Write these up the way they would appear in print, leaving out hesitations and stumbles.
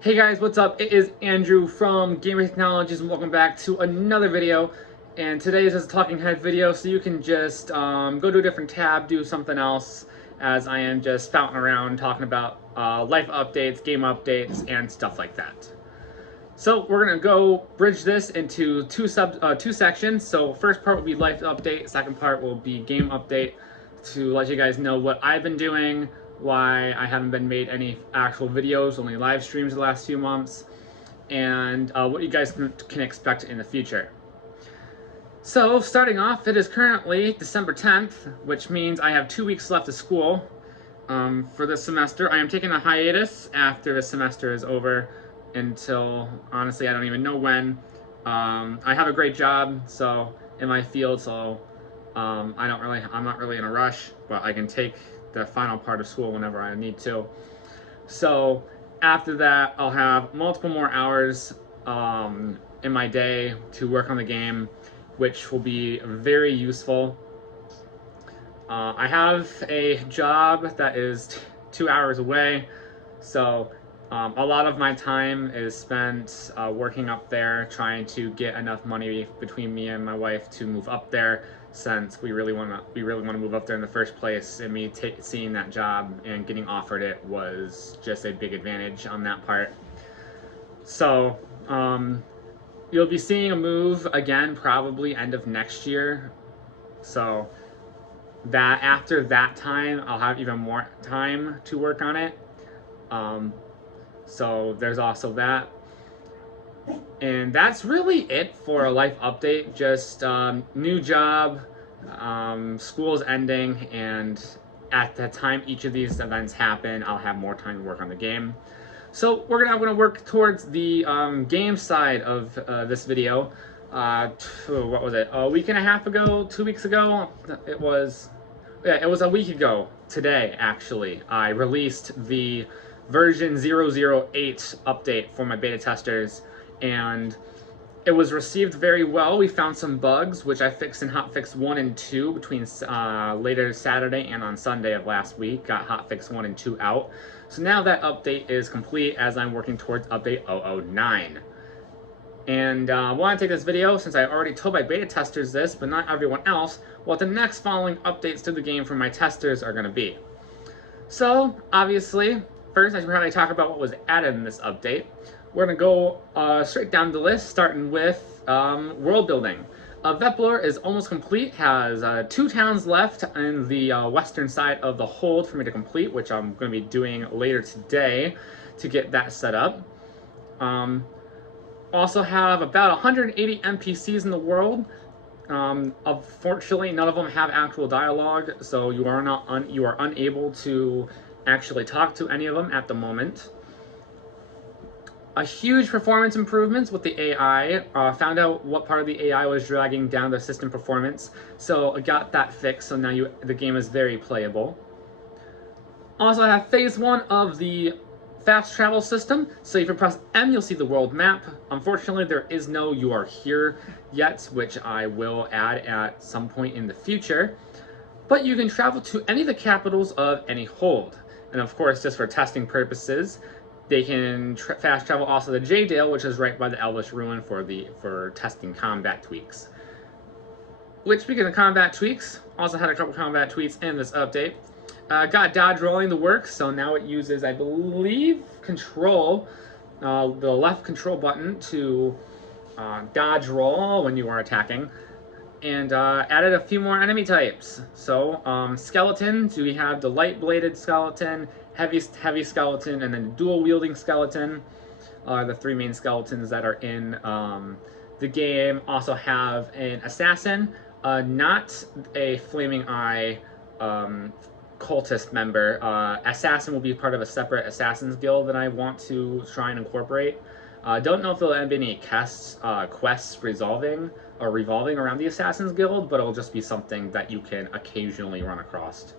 Hey guys, what's up? It is Andrew from Gamer Technologies and welcome back to another video. And today is just a talking head video, so you can just go to a different tab, do something else, as I am just spouting around talking about life updates, game updates, and stuff like that. So we're gonna go bridge this into two sections. So first part will be life update, second part will be game update to let you guys know what I've been doing, why I haven't been made any actual videos, only live streams the last few months, and what you guys can expect in the future. So starting off, it is currently December 10th, which means I have 2 weeks left of school for this semester. I am taking a hiatus after the semester is over until, honestly, I don't even know when. I have a great job so in my field, so I'm not really in a rush, but I can take the final part of school whenever I need to. So after that, I'll have multiple more hours in my day to work on the game, which will be very useful. I have a job that is 2 hours away, so a lot of my time is spent working up there, trying to get enough money between me and my wife to move up there, since we really want to move up there in the first place. And me seeing that job and getting offered it was just a big advantage on that part. So you'll be seeing a move again probably end of next year. So that after that time, I'll have even more time to work on it. So there's also that. And that's really it for a life update. Just new job, school's ending, and at the time each of these events happen, I'll have more time to work on the game. So we're now going to work towards the game side of this video. What was it? A week and a half ago, 2 weeks ago? It was a week ago today, actually. I released the version 008 update for my beta testers, and it was received very well. We found some bugs, which I fixed in hotfix 1 and 2 between later Saturday and on Sunday of last week. Got hotfix 1 and 2 out. So now that update is complete as I'm working towards update 009. And I want to take this video, since I already told my beta testers this, but not everyone else, what the next following updates to the game from my testers are going to be. So, obviously, first I should probably talk about what was added in this update. We're going to go straight down the list, starting with world building. Vepler is almost complete, has 2 towns left in the western side of the hold for me to complete, which I'm going to be doing later today to get that set up. Also have about 180 NPCs in the world. Unfortunately, none of them have actual dialogue, so you are unable to actually talk to any of them at the moment. A huge performance improvements with the AI. Found out what part of the AI was dragging down the system performance, so I got that fixed, so now the game is very playable. Also, I have phase 1 of the fast travel system. So if you press M, you'll see the world map. Unfortunately, there is no "you are here" yet, which I will add at some point in the future. But you can travel to any of the capitals of any hold. And of course, just for testing purposes, they can fast travel also to J-Dale, which is right by the Elvish Ruin for testing combat tweaks. Which, speaking of combat tweaks, also had a couple combat tweaks in this update. Got dodge rolling to work, so now it uses, I believe, control, the left control button to dodge roll when you are attacking. And added a few more enemy types. So skeletons, we have the light bladed skeleton, heavy skeleton, and then dual wielding skeleton are the 3 main skeletons that are in the game. Also have an assassin, not a flaming eye cultist member. Assassin will be part of a separate Assassin's Guild that I want to try and incorporate. Don't know if there'll be any quests revolving around the Assassin's Guild, but it'll just be something that you can occasionally run across.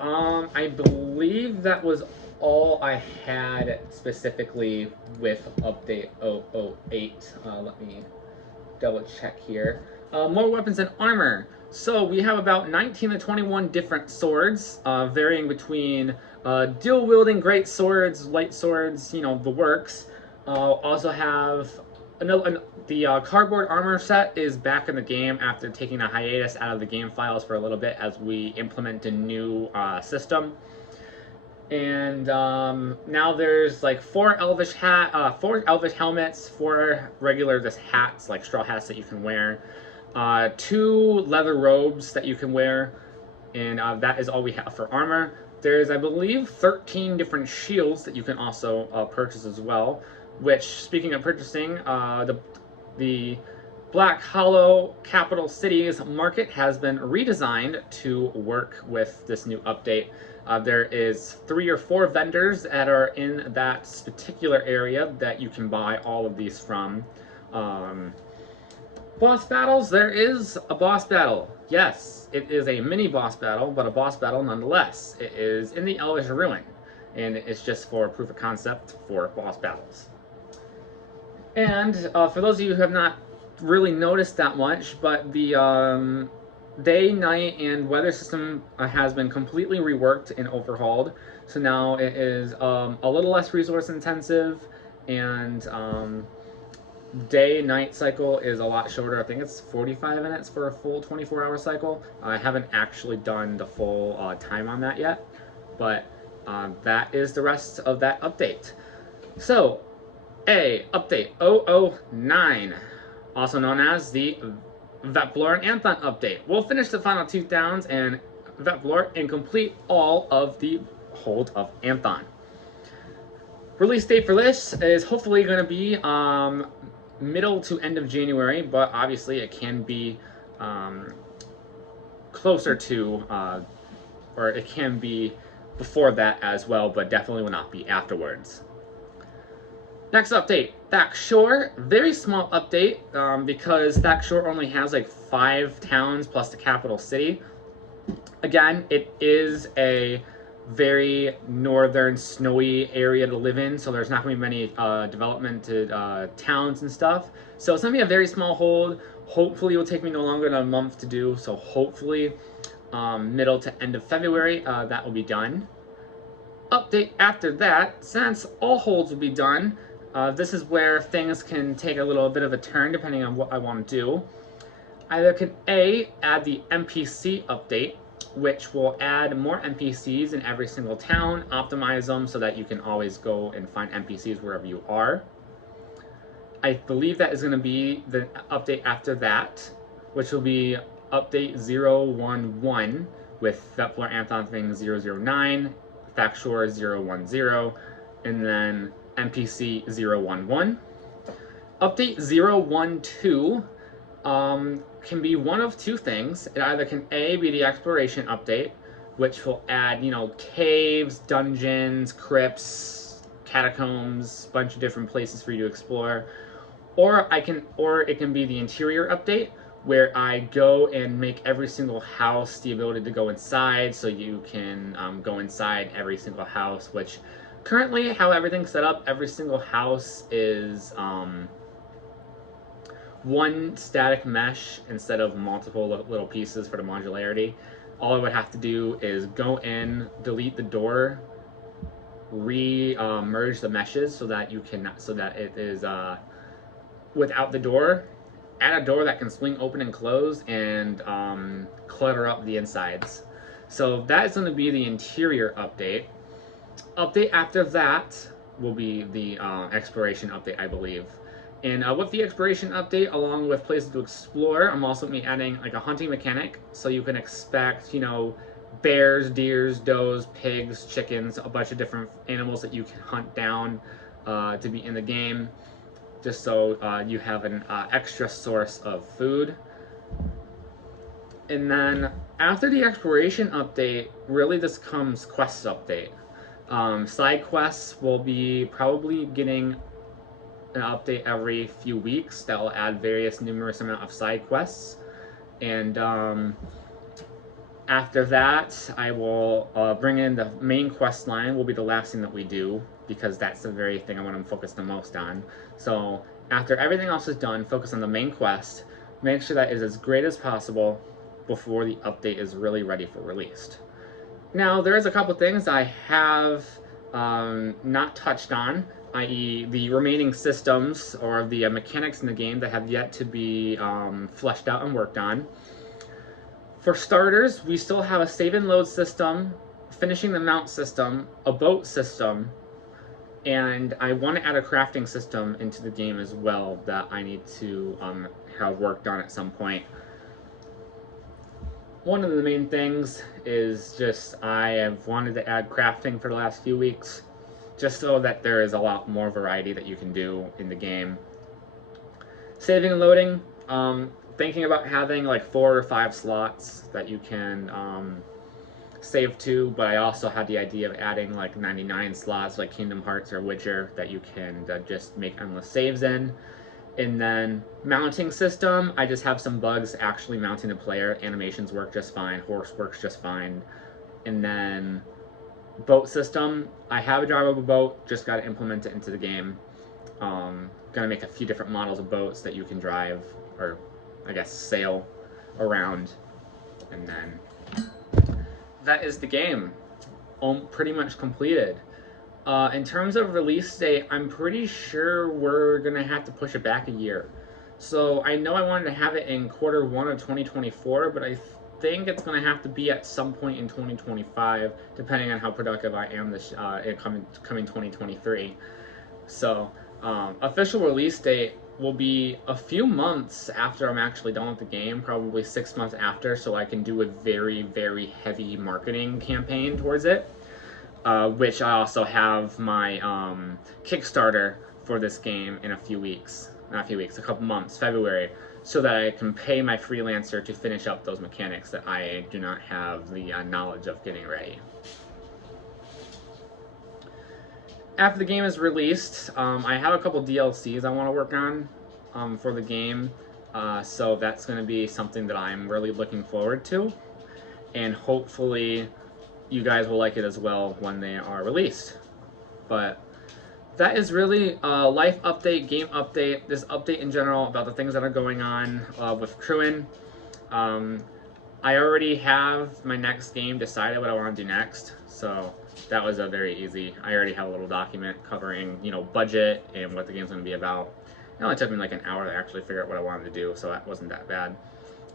I believe that was all I had specifically with update 008. Let me double check here. More weapons and armor. So we have about 19 to 21 different swords, varying between Dual wielding great swords, light swords, you know, the works. Also have the cardboard armor set is back in the game after taking a hiatus out of the game files for a little bit as we implement a new system. And now there's like four elvish helmets, four regular just hats, like straw hats that you can wear, two leather robes that you can wear, and that is all we have for armor. There's, I believe, 13 different shields that you can also purchase as well. Which, speaking of purchasing, the Black Hollow Capital Cities market has been redesigned to work with this new update. There is 3 or 4 vendors that are in that particular area that you can buy all of these from. Boss battles, there is a boss battle. Yes, it is a mini boss battle, but a boss battle nonetheless. It is in the Elvish Ruin, and it's just for proof of concept for boss battles. And for those of you who have not really noticed that much, but the day, night, and weather system has been completely reworked and overhauled. So now it is a little less resource intensive, and day-night cycle is a lot shorter. I think it's 45 minutes for a full 24-hour cycle. I haven't actually done the full time on that yet, but that is the rest of that update. So, update 009, also known as the Veploor and Anthon update. We'll finish the final 2 towns and Veploor and complete all of the hold of Anthon. Release date for this is hopefully going to be middle to end of January, but obviously it can be closer to, or it can be before that as well, but definitely will not be afterwards. Next update, Thack Shore. Very small update because Thack Shore only has like 5 towns plus the capital city. Again, it is a very northern, snowy area to live in, so there's not going to be many developmented towns and stuff. So it's going to be a very small hold. Hopefully it will take me no longer than a month to do, so hopefully middle to end of February that will be done. Update after that, since all holds will be done, this is where things can take a little bit of a turn depending on what I want to do. Either can A, add the NPC update, which will add more NPCs in every single town, optimize them so that you can always go and find NPCs wherever you are. I believe that is going to be the update after that, which will be update 011 with Veploor Anthon thing 009, Thack Shore 010, and then NPC 011. Update 012 can be one of 2 things. It either can A, be the exploration update, which will add, you know, caves, dungeons, crypts, catacombs, a bunch of different places for you to explore. Or it can be the interior update, where I go and make every single house the ability to go inside, so you can go inside every single house, which currently, how everything's set up, every single house is one static mesh instead of multiple little pieces for the modularity. All I would have to do is go in, delete the door, merge the meshes so that it is without the door. Add a door that can swing open and close and clutter up the insides. So that is going to be the interior update. Update after that will be the exploration update, I believe. And with the exploration update, along with places to explore, I'm also going to be adding like a hunting mechanic, so you can expect, you know, bears, deers, does, pigs, chickens, a bunch of different animals that you can hunt down to be in the game, just so you have an extra source of food. And then after the exploration update, really this comes quests update. Side quests will be probably getting an update every few weeks that will add numerous amount of side quests. And after that, I will bring in the main quest line. Will be the last thing that we do, because that's the very thing I want to focus the most on. So after everything else is done, focus on the main quest. Make sure that is as great as possible before the update is really ready for release. Now, there's a couple things I have not touched on, i.e. the remaining systems or the mechanics in the game that have yet to be fleshed out and worked on. For starters, we still have a save and load system, finishing the mount system, a boat system, and I want to add a crafting system into the game as well that I need to have worked on at some point. One of the main things is just I have wanted to add crafting for the last few weeks, just so that there is a lot more variety that you can do in the game. Saving and loading, thinking about having like 4 or 5 slots that you can save to, but I also had the idea of adding like 99 slots like Kingdom Hearts or Witcher that you can just make endless saves in. And then mounting system, I just have some bugs actually mounting the player. Animations work just fine, horse works just fine. And then boat system, I have a drivable boat, just got to implement it into the game. Gonna make a few different models of boats that you can drive, or I guess sail around. And then that is the game, pretty much completed. In terms of release date, I'm pretty sure we're gonna have to push it back a year. So I know I wanted to have it in Q1 of 2024, but I think it's gonna have to be at some point in 2025, depending on how productive I am this coming 2023. So official release date will be a few months after I'm actually done with the game, probably 6 months after, so I can do a very, very heavy marketing campaign towards it. Which I also have my Kickstarter for this game in a few weeks. Not a few weeks, a couple months, February, so that I can pay my freelancer to finish up those mechanics that I do not have the knowledge of getting ready. After the game is released, I have a couple DLCs I want to work on for the game, so that's going to be something that I'm really looking forward to, and hopefully you guys will like it as well when they are released. But that is really a life update, game update, this update in general about the things that are going on with Crewin. I already have my next game decided what I want to do next, so that was a very easy. I already have a little document covering, you know, budget and what the game's going to be about. It only took me like an hour to actually figure out what I wanted to do, so that wasn't that bad.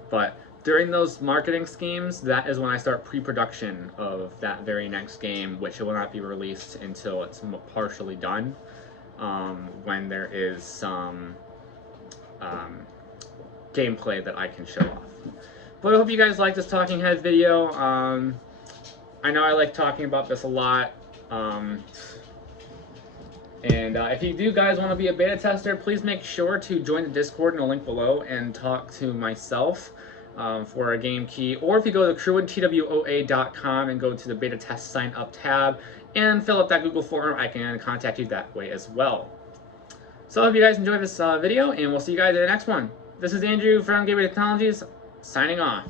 But during those marketing schemes, that is when I start pre-production of that very next game, which will not be released until it's partially done, when there is some gameplay that I can show off. But I hope you guys like this Talking Head video. I know I like talking about this a lot. If you do guys want to be a beta tester, please make sure to join the Discord in the link below and talk to myself for a game key. Or if you go to crewintwoa.com and go to the beta test sign up tab and fill out that Google form, I can contact you that way as well. So I hope you guys enjoyed this video, and we'll see you guys in the next one. This is Andrew from Gateway Technologies, signing off.